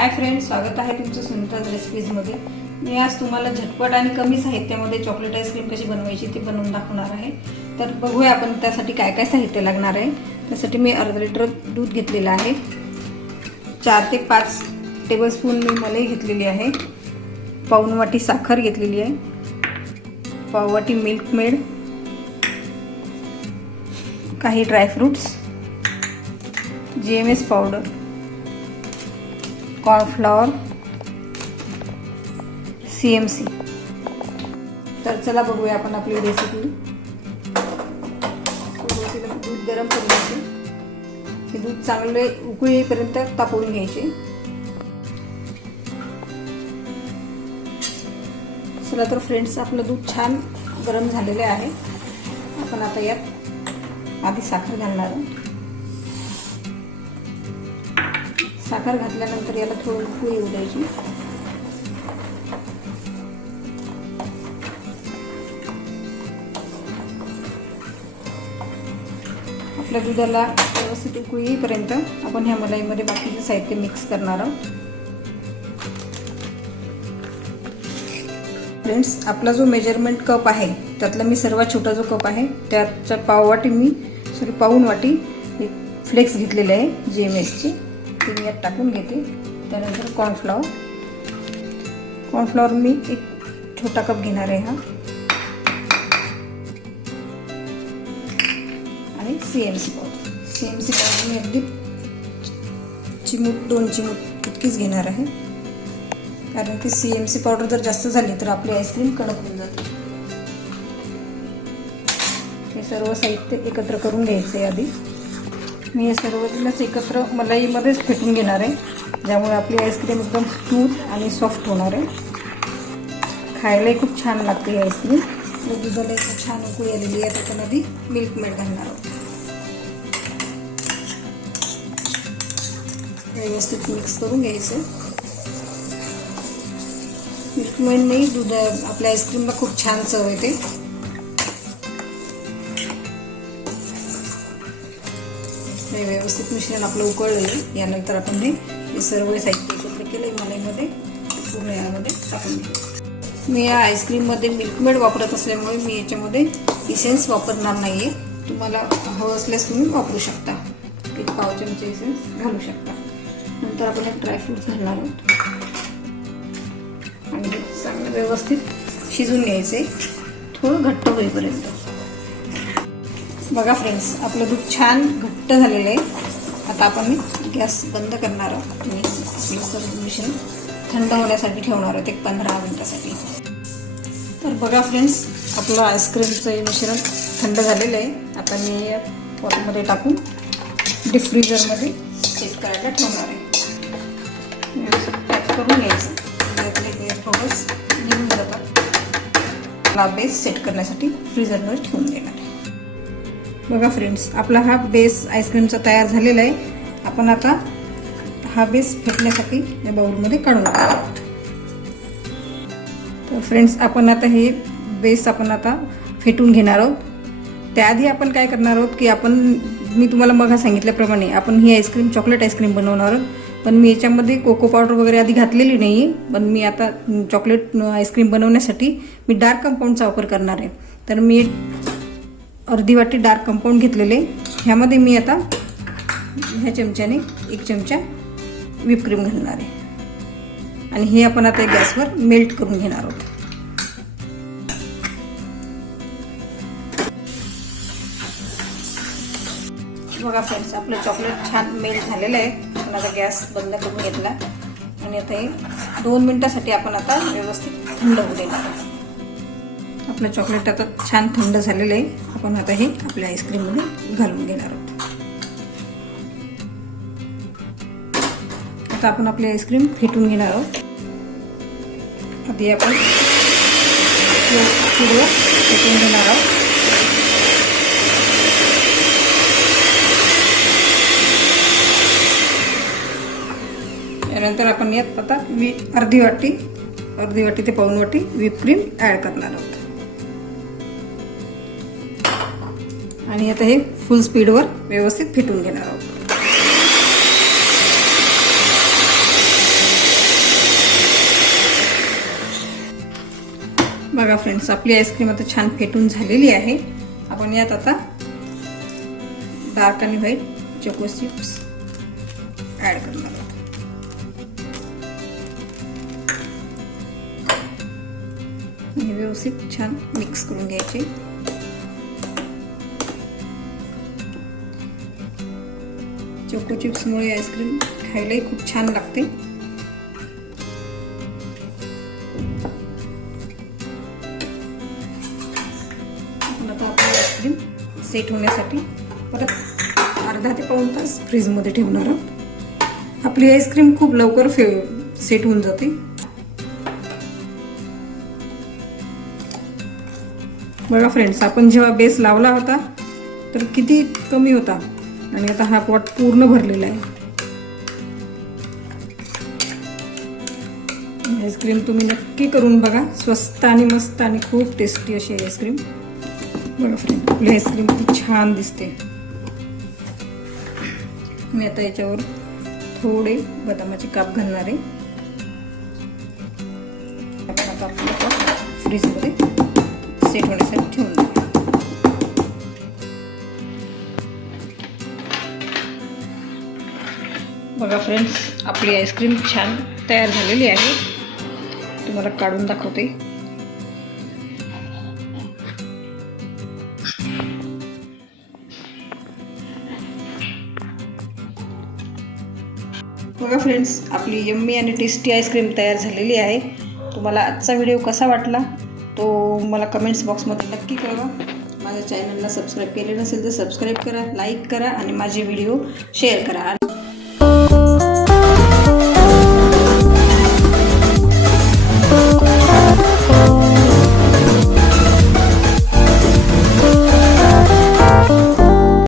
Hi friends, स्वागत आहे तुमचं सुनीताज रेसिपीजमध्ये। मी आज तुम्हाला झटपट आणि कमी साहित्यामध्ये चॉकलेट आईस्क्रीम कशी बनवायची ते बनवून दाखवणार आहे। तर बघूया आपण त्यासाठी काय काय साहित्य लागणार आहे। त्यासाठी मी अर्धा लिटर दूध घेतलेलं आहे, 4 ते 5 टेबलस्पून मी मलाई घेतलेली आहे, पाऊण वाटी साखर घेतलेली आहे, पाव वाटी मिल्क मेड, काही dry fruits, MS powder, cornflour, CMC। तर चला बघूया आपण आपली रेसिपी। दूध गरम करून घ्यायचे, हे दूध चांगले उकळीपर्यंत तापवून घ्यायचे। चला तर फ्रेंड्स, आपलं दूध छान गरम झालेले आहे। आपण आता यात आधी साखर घालणार आहोत। साखर घातल्यानंतर याला थोडी उकळी येऊ द्यायची। आपल्या दुधाला व्यवस्थित उकळी येईपर्यंत आपण ह्या मलाईमध्ये बाकीचे साहित्य मिक्स करणार आहोत। फ्रेंड्स, आपला जो मेजरमेंट कप आहे त्यातला मी सर्वात छोटा जो कप आहे त्याच्या पाऊण वाटी फ्लेक्स घेतलेले आहे GMSचे, ते मी यात टाकून घेते। त्यानंतर कॉर्नफ्लॉवर मी एक छोटा कप घेणार आहे हा, आणि CMC पावडर मी अगदी चिमूट 2 चिमूट इतकीच घेणार आहे, कारण की CMC पावडर जर जास्त झाली तर आपली आईस्क्रीम कडक होऊन जाते। हे सर्व साहित्य एकत्र करून घ्यायचे आहे। आधी मी हे सर्वच एकत्र मलाईमध्येच फेटून घेणार आहे, ज्यामुळे आपली आईस्क्रीम एकदम स्मूथ आणि सॉफ्ट होणार आहे। खायलाही खूप छान लागते ही आईस्क्रीम। दुधाला खूप छान उकळी आलेली आहे, त्याच्यामध्ये मिल्क मेड घालणार आहोत। व्यवस्थित मिक्स करून घ्यायचं। मिल्क मेडने दूध आपल्या आईस्क्रीमला खूप छान चव येते। व्यवस्थित मिश्रण आपलं उकळलं आहे। यानंतर आपण हे सर्व साहित्य एकत्र केलं मलाईमध्ये पूर्ण यामध्ये टाकून घेऊ। मी या आईस्क्रीममध्ये मिल्क मेड वापरत असल्यामुळे मी याच्यामध्ये इसेन्स वापरणार नाही आहे। तुम्हाला हवं असल्यास तुम्ही वापरू शकता, एक पाव चमचे इसेन्स घालू शकता। नंतर आपण एक ड्रायफ्रूट्स घालणार आहोत आणि चांगलं व्यवस्थित शिजून घ्यायचे, थोडं घट्ट होईपर्यंत। बघा फ्रेंड्स, आपलं दूध छान घट्ट झालेलं आहे। आता आपण गॅस बंद करणार आहोत आणि आपलं सर्व मिश्रण थंड होण्यासाठी ठेवणार आहोत एक 15 मिनिटासाठी। तर बघा फ्रेंड्स, आपलं आईस्क्रीमचं हे मिश्रण थंड झालेलं आहे। आता मी या पॉटमध्ये टाकून डीप फ्रीजरमध्ये सेट करायला ठेवणार आहे। पॅक करून घ्यायचं, त्यातले एअर बबल्स निघून जातात। आपला बेस सेट करण्यासाठी फ्रीजरमध्ये ठेवून देणार आहे। बघा फ्रेंड्स, आपला हा बेस आईस्क्रीमचा तयार झालेला आहे। आपण आता हा बेस फेटण्यासाठी या बाउलमध्ये काढून टाकू। तर फ्रेंड्स, आपण आता हे बेस आता फेटून घेणार आहोत। त्याआधी आपण काय करणार आहोत की मी तुम्हाला मग सांगितल्याप्रमाणे आपण ही आईस्क्रीम चॉकलेट आईस्क्रीम बनवणार आहोत। पण मी याच्यामध्ये कोको पावडर वगैरे आधी घातलेली नाही आहे, पण मी आता चॉकलेट आईस्क्रीम बनवण्यासाठी मी डार्क कंपाऊंडचा वापर करणार आहे। तर मी अर्धी वाटी डार्क कंपाऊंड घेतलेले, ह्यामध्ये मी आता ह्या चमच्याने 1 चमचा व्हिप क्रीम घालणार आहे आणि हे आपण आता गॅसवर मेल्ट करून घेणार आहोत। बघा फ्रेंड्स, आपलं चॉकलेट छान मेल्ट झालेलं आहे। आपण आता गॅस बंद करून घेतला आणि आता हे 2 मिनिटासाठी आपण आता व्यवस्थित थंड होऊ देणार आहोत। आपलं चॉकलेट आता छान थंड झालेलं आहे। आपण आता हे आपल्या आईस्क्रीममध्ये घालून घेणार आहोत। आता आपण आपली आईस्क्रीम फेटून घेणार आहोत। आधी आपण स्लो फेटून घेणार आहोत। त्यानंतर आपण यात आता अर्धी वाटी ते पाऊण वाटी व्हिप क्रीम ॲड करणार आहोत आणि आता हे फुल स्पीडवर व्यवस्थित फेटून घेणार आहोत। बघा फ्रेंड्स, आपली आईस्क्रीम आता छान फेटून झालेली आहे. आपण यात आता डार्क आणि व्हाईट चोको चिप्स ॲड करणार आहोत. हे व्यवस्थित छान मिक्स करून घ्यायचे. चोको चिप्समुळे आईस्क्रीम खायलाही खूप छान लागते. आता आपली आईस्क्रीम सेट होण्यासाठी परत अर्धा ते पाऊण तास फ्रीजमध्ये ठेवणार आहोत. आपली आईस्क्रीम खूप लवकर सेट होऊन जाते. बघा फ्रेंड्स, आपण जेव्हा बेस लावला होता तर किती कमी होता आणि आता हा पॉट पूर्ण भरलेला आहे. आईस्क्रीम तुम्ही नक्की करून बघा. स्वस्त आणि मस्त आणि खूप टेस्टी अशी आईस्क्रीम. बघा फ्रेंड, आपली आईस्क्रीम किती छान दिसते. मी आता याच्यावर थोडे बदामाचे काप घालणार आहे. आपण आता आपल्याला फ्रीजमध्ये सेट होण्यासाठी ठेवून द्या. बघा फ्रेंड्स, आपली आईस्क्रीम छान तयार झालेली आहे. तुम्हाला काढून दाखवते. बघा फ्रेंड्स, आपली यम्मी आणि टेस्टी आईस्क्रीम तयार झालेली आहे. तुम्हाला आजचा व्हिडिओ कसा वाटला तो मला कमेंट्स बॉक्समध्ये नक्की कळवा. माझ्या चॅनलला सबस्क्राईब केले नसेल तर सबस्क्राईब करा, लाईक करा आणि माझे व्हिडिओ शेअर करा.